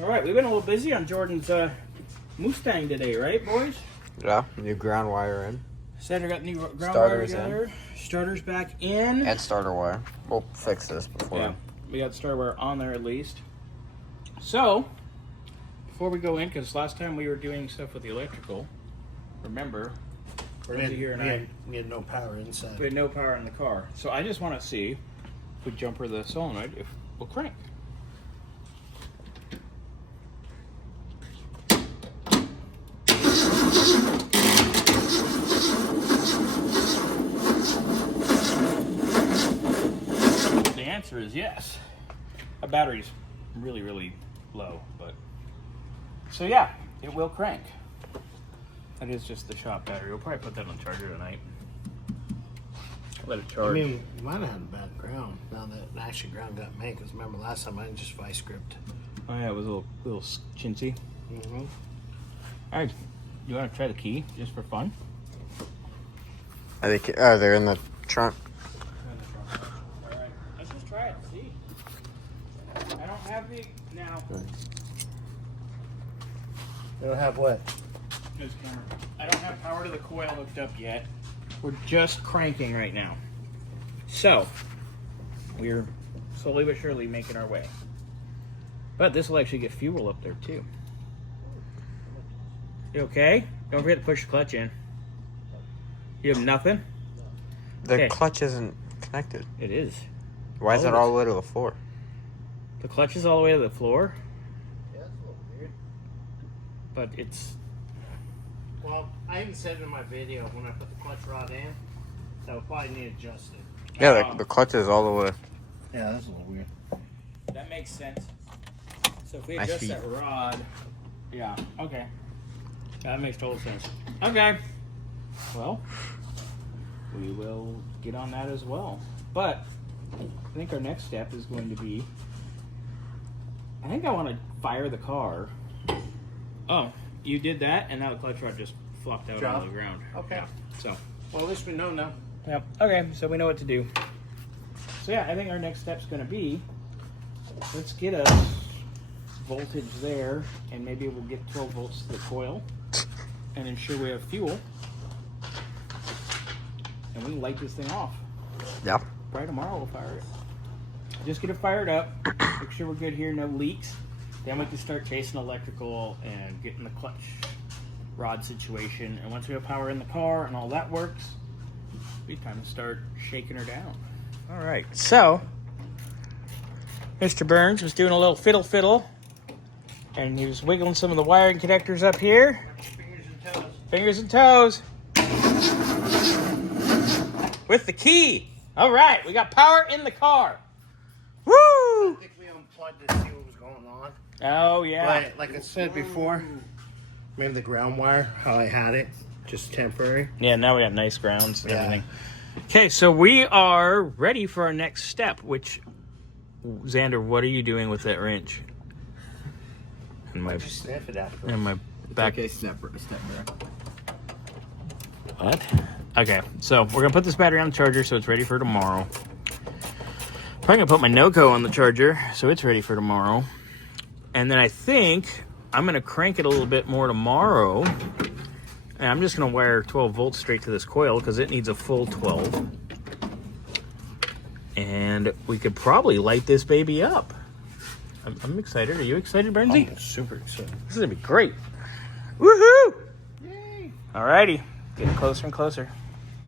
All right, we've been a little busy on Jordan's Mustang today, right, boys? Yeah, new ground wire in. Sander got new ground Starters wire together. Starters back in. And starter wire. We'll fix this before. Yeah, we got starter wire on there at least. So, before we go in, because last time we were doing stuff with the electrical, remember, Ramsey here and we had no power inside. we had no power in the car. So I just want to see if we jumper the solenoid, if we'll crank. The answer is yes. Our battery's really, really low, but so yeah, it will crank. That is just the shop battery. We'll probably put that on charger tonight. Let it charge. I mean, we might have had a bad ground now that actually ground got made. Because remember last time I just vice gripped. Oh yeah, it was a little chintzy. Mm-hmm. All right, you want to try the key just for fun? I think they're in the trunk. All right, let's just try it. See, I don't have the now. They don't have what? This camera. I don't have power to the coil hooked up yet. We're just cranking right now. So, we're slowly but surely making our way. But this will actually get fuel up there too. You okay? Don't forget to push the clutch in. You have nothing? The Okay. clutch isn't connected. It is. Why is it all the way to the floor? The clutch is all the way to the floor, Yeah, that's a little weird. but it's... Well, I even said in my video when I put the clutch rod in, that would probably need adjusted. Yeah, the clutch is all the way. Yeah, that's a little weird. That makes sense. So if we Nice adjust feet. that rod... Yeah, okay. That makes total sense. Okay. Well, we will get on that as well. But I think our next step is going to be... I think I want to fire the car. Oh, you did that, and now the clutch rod just flopped out Drop. on the ground. Okay. Yeah, so... Well, at least we know now. Yep. Okay, so we know what to do. So yeah, I think our next step's going to be, let's get a voltage there, and maybe we'll get 12 volts to the coil, and ensure we have fuel, and we can light this thing off. Yeah. Probably tomorrow we'll fire it. Just get it fired up, make sure we're good here, no leaks. Then we can start chasing electrical and getting the clutch rod situation. And once we have power in the car and all that works, we time to start shaking her down. All right, so Mr. Burns was doing a little fiddle, and he was wiggling some of the wiring connectors up here. Fingers and toes. Fingers and toes. With the key. All right, we got power in the car. Woo! I think we unplugged to see what was going on. Oh, yeah. But like I said before, remember the ground wire, how I had it? Just temporary. Yeah, now we have nice grounds and Yeah. everything. Okay, so we are ready for our next step, which, Xander, what are you doing with that wrench? And my, Just sniff it after. and my back. Okay, step there. What? Okay, so we're gonna put this battery on the charger so it's ready for tomorrow. Probably gonna put my NOCO on the charger so it's ready for tomorrow. And then I think I'm gonna crank it a little bit more tomorrow. And I'm just gonna wire 12 volts straight to this coil because it needs a full 12. And we could probably light this baby up. I'm excited. Are you excited, Bernsey? I'm super excited. This is gonna be great. Woohoo! Yay! Alrighty, getting closer and closer.